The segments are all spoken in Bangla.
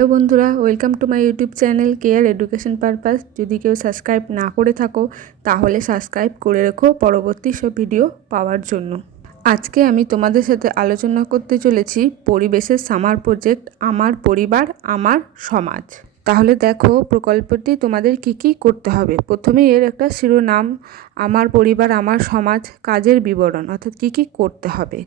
হ্যালো বন্ধুরা, welcome to my YouTube channel care education purpose. যদি কেউ সাবস্ক্রাইব না করে থাকো তাহলে সাবস্ক্রাইব করে রেখো পরবর্তী সব ভিডিও পাওয়ার জন্য। আজকে আমি তোমাদের সাথে আলোচনা করতে চলেছি পরিবেশের সামার প্রজেক্ট আমার পরিবার আমার সমাজ। তাহলে দেখো প্রকল্পটি তোমাদের কি কি করতে হবে। প্রথমেই এর একটা শিরোনাম, আমার পরিবার আমার সমাজ, কাজের বিবরণ অর্থাৎ কি কি করতে হবে।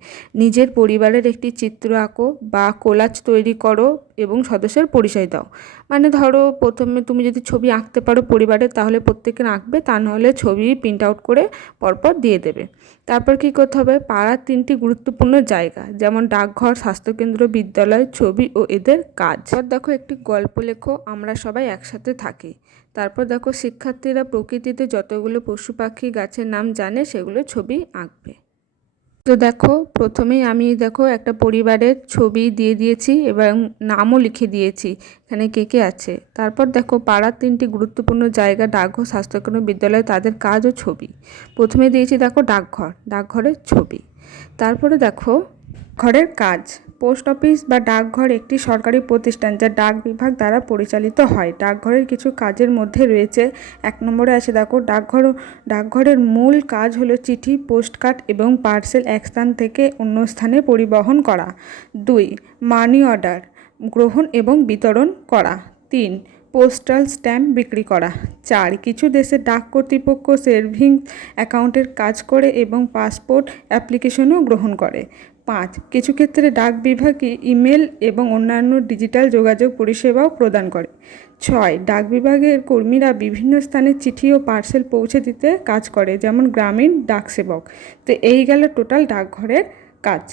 নিজের পরিবারের একটি চিত্র আঁকো বা কোলাজ তৈরি করো এবং সদস্যের পরিচয় দাও। মানে ধরো প্রথমে তুমি যদি ছবি আঁকতে পারো পরিবারের তাহলে প্রত্যেকের আঁকবে, তা নাহলে ছবি প্রিন্ট আউট করে পরপর দিয়ে দেবে। তারপর কি করতে হবে, পাড়ার 3টি গুরুত্বপূর্ণ জায়গা যেমন ডাকঘর, স্বাস্থ্যকেন্দ্র, বিদ্যালয়, ছবি ও এদের কাজ। এবার দেখো একটি গল্প লেখো, আমরা সবাই একসাথে থাকি। তারপর দেখো শিক্ষার্থীরা প্রকৃতিতে যতগুলো পশু পাখি গাছের নাম জানে সেগুলো ছবি আঁকবে। তো দেখো প্রথমেই আমি দেখো একটা পরিবারের ছবি দিয়ে দিয়েছি এবং নামও লিখে দিয়েছি এখানে কে কে আছে। তারপর দেখো পাড়ার 3টি গুরুত্বপূর্ণ জায়গা ডাকঘর, স্বাস্থ্যকেন্দ্র, বিদ্যালয়, তাদের কাজ ও ছবি। প্রথমে দিয়েছি দেখো ডাকঘর, ডাকঘরের ছবি। তারপরে দেখো ঘরের কাজ। পোস্ট অফিস বা ডাকঘর একটি সরকারি প্রতিষ্ঠান যা ডাক বিভাগ দ্বারা পরিচালিত হয়। ডাকঘরের কিছু কাজের মধ্যে রয়েছে, 1 নম্বরে আছে দেখো ডাকঘরের মূল কাজ হলো চিঠি, পোস্টকার্ড এবং পার্সেল এক স্থান থেকে অন্য স্থানে পরিবহন করা। 2, মানি অর্ডার গ্রহণ এবং বিতরণ করা। 3, পোস্টাল স্ট্যাম্প বিক্রি করা। 4, কিছু দেশে ডাক কর্তৃপক্ষ সেভিংস অ্যাকাউন্টের কাজ করে এবং পাসপোর্ট অ্যাপ্লিকেশনও গ্রহণ করে। 5, কিছু ক্ষেত্রে ডাক বিভাগে ইমেল এবং অন্যান্য ডিজিটাল যোগাযোগ পরিষেবাও প্রদান করে। 6, ডাক বিভাগের কর্মীরা বিভিন্ন স্থানে চিঠি ও পার্সেল পৌঁছে দিতে কাজ করে, যেমন গ্রামীণ ডাকসেবক। তো এই গেল টোটাল ডাকঘরের কাজ।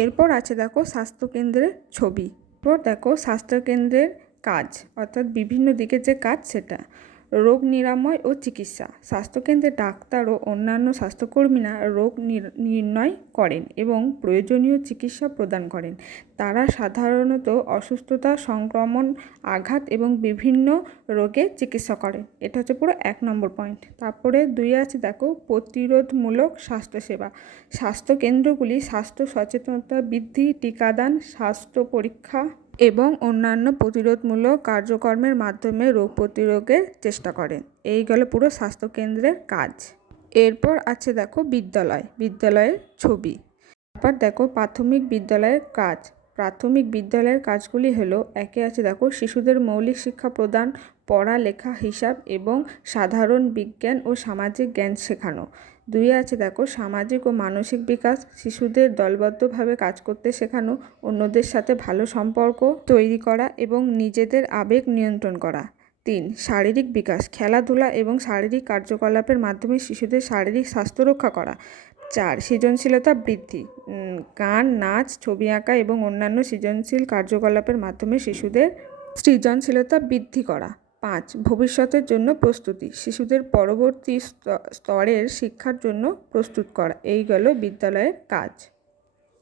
এরপর আছে দেখো স্বাস্থ্যকেন্দ্রের ছবি। এরপর দেখো স্বাস্থ্যকেন্দ্রের কাজ অর্থাৎ বিভিন্ন দিকে যে কাজ সেটা। রোগ নিরাময় ও চিকিৎসা। স্বাস্থ্যকেন্দ্রে ডাক্তার ও অন্যান্য স্বাস্থ্যকর্মীরা রোগ নির্ণয় করেন এবং প্রয়োজনীয় চিকিৎসা প্রদান করেন। তারা সাধারণত অসুস্থতা, সংক্রমণ, আঘাত এবং বিভিন্ন রোগের চিকিৎসা করেন। এটা হচ্ছে পুরো 1 নম্বর পয়েন্ট। তারপরে 2 আছে দেখো প্রতিরোধমূলক স্বাস্থ্যসেবা। স্বাস্থ্যকেন্দ্রগুলি স্বাস্থ্য সচেতনতা বৃদ্ধি, টিকাদান, স্বাস্থ্য পরীক্ষা এবং অন্যান্য প্রতিরোধমূলক কার্যক্রমের মাধ্যমে রোগ প্রতিরোধের চেষ্টা করেন। এই গেল পুরো স্বাস্থ্যকেন্দ্রের কাজ। এরপর আছে দেখো বিদ্যালয়ের ছবি। তারপর দেখো প্রাথমিক বিদ্যালয়ের কাজ। প্রাথমিক বিদ্যালয়ের কাজগুলি হলো, 1 আছে দেখো শিশুদের মৌলিক শিক্ষা প্রদান, পড়া, লেখা, হিসাব এবং সাধারণ বিজ্ঞান ও সামাজিক জ্ঞান শেখানো। 2 আছে দেখো সামাজিক ও মানসিক বিকাশ, শিশুদের দলবদ্ধভাবে কাজ করতে শেখানো, অন্যদের সাথে ভালো সম্পর্ক তৈরি করা এবং নিজেদের আবেগ নিয়ন্ত্রণ করা। 3, শারীরিক বিকাশ, খেলাধুলা এবং শারীরিক কার্যকলাপের মাধ্যমে শিশুদের শারীরিক স্বাস্থ্য রক্ষা করা। 4, সৃজনশীলতা বৃদ্ধি, গান, নাচ, ছবি আঁকা এবং অন্যান্য সৃজনশীল কার্যকলাপের মাধ্যমে শিশুদের সৃজনশীলতা বৃদ্ধি করা। 5, ভবিষ্যতের জন্য প্রস্তুতি, শিশুদের পরবর্তী স্তরের শিক্ষার জন্য প্রস্তুত করা। এই গেল বিদ্যালয়ের কাজ।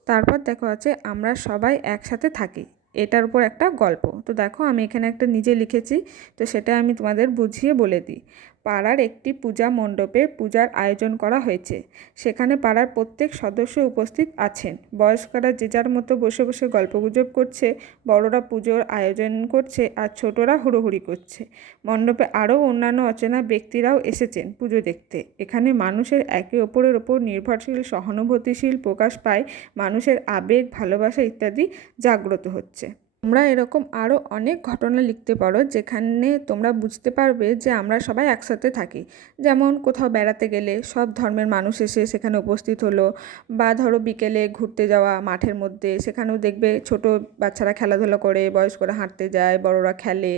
তারপর দেখো আছে আমরা সবাই একসাথে থাকি, এটার উপর একটা গল্প। তো দেখো আমি এখানে একটা নিজে লিখেছি, তো সেটা আমি তোমাদের বুঝিয়ে বলে দিই। পাড়ার একটি পূজা মণ্ডপে পূজার আয়োজন করা হয়েছে। সেখানে পাড়ার প্রত্যেক সদস্য উপস্থিত আছেন। বয়স্করা যে যার মতো বসে বসে গল্পগুজব করছে, বড়রা পুজোর আয়োজন করছে আর ছোটরা হুড়োহুড়ি করছে। মণ্ডপে আরও অন্যান্য অচেনা ব্যক্তিরাও এসেছেন পুজো দেখতে। এখানে মানুষের একে অপরের ওপর নির্ভরশীল, সহানুভূতিশীল প্রকাশ পায়, মানুষের আবেগ, ভালোবাসা ইত্যাদি জাগ্রত হচ্ছে। তোমরা এরকম আরও অনেক ঘটনা লিখতে পারো যেখানে তোমরা বুঝতে পারবে যে আমরা সবাই একসাথে থাকি। যেমন কোথাও বেড়াতে গেলে সব ধর্মের মানুষ এসে সেখানে উপস্থিত হলো, বা ধরো বিকেলে ঘুরতে যাওয়া মাঠের মধ্যে, সেখানেও দেখবে ছোট বাচ্চারা খেলাধুলা করে, বয়স্করা হাঁটতে যায়, বড়রা খেলে।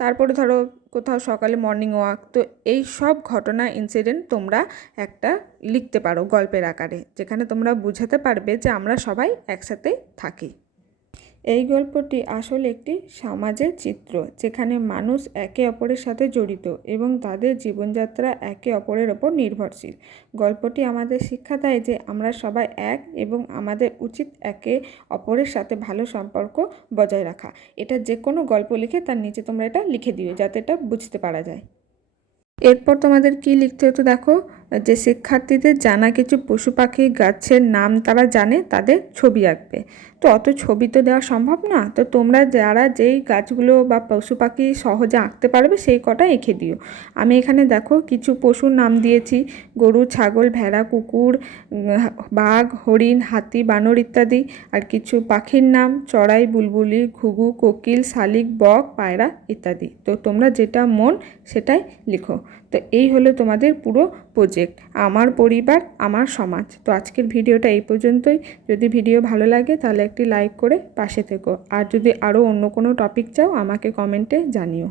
তারপরে ধরো কোথাও সকালে মর্নিং ওয়াক। তো এই সব ঘটনা, ইনসিডেন্ট তোমরা একটা লিখতে পারো গল্পের আকারে, যেখানে তোমরা বুঝাতে পারবে যে আমরা সবাই একসাথে থাকি। এই গল্পটি আসলে একটি সমাজের চিত্র যেখানে মানুষ একে অপরের সাথে জড়িত এবং তাদের জীবনযাত্রা একে অপরের ওপর নির্ভরশীল। গল্পটি আমাদের শিক্ষা দেয় যে আমরা সবাই এক এবং আমাদের উচিত একে অপরের সাথে ভালো সম্পর্ক বজায় রাখা। এটা যে কোনো গল্প লিখে তার নিচে তোমরা এটা লিখে দিও যাতে এটা বুঝতে পারা যায়। এরপর তোমাদের কি লিখতে হতো দেখো, যে শিক্ষার্থীদের জানা কিছু পশু পাখি গাছের নাম তারা জানে তাদের ছবি আঁকবে। তো অত ছবি তো দেওয়া সম্ভব না, তো তোমরা যারা যেই গাছগুলো বা পশু পাখি সহজে আঁকতে পারবে সেই কটা এঁকে দিও। আমি এখানে দেখো কিছু পশুর নাম দিয়েছি, গরু, ছাগল, ভেড়া, কুকুর, বাঘ, হরিণ, হাতি, বানর ইত্যাদি। আর কিছু পাখির নাম চড়াই, বুলবুলি, ঘুঘু, কোকিল, শালিক, বক, পায়রা ইত্যাদি। তো তোমরা যেটা মন সেটাই লিখো। তো এই হলো তোমাদের পুরো প্রজেক্ট, আমার পরিবার আমার সমাজ। তো আজকের ভিডিওটা এই পর্যন্তই। যদি ভিডিও ভালো লাগে তাহলে একটি লাইক করে পাশে থেকো, আর যদি আরও অন্য কোনো টপিক চাও আমাকে কমেন্টে জানিও।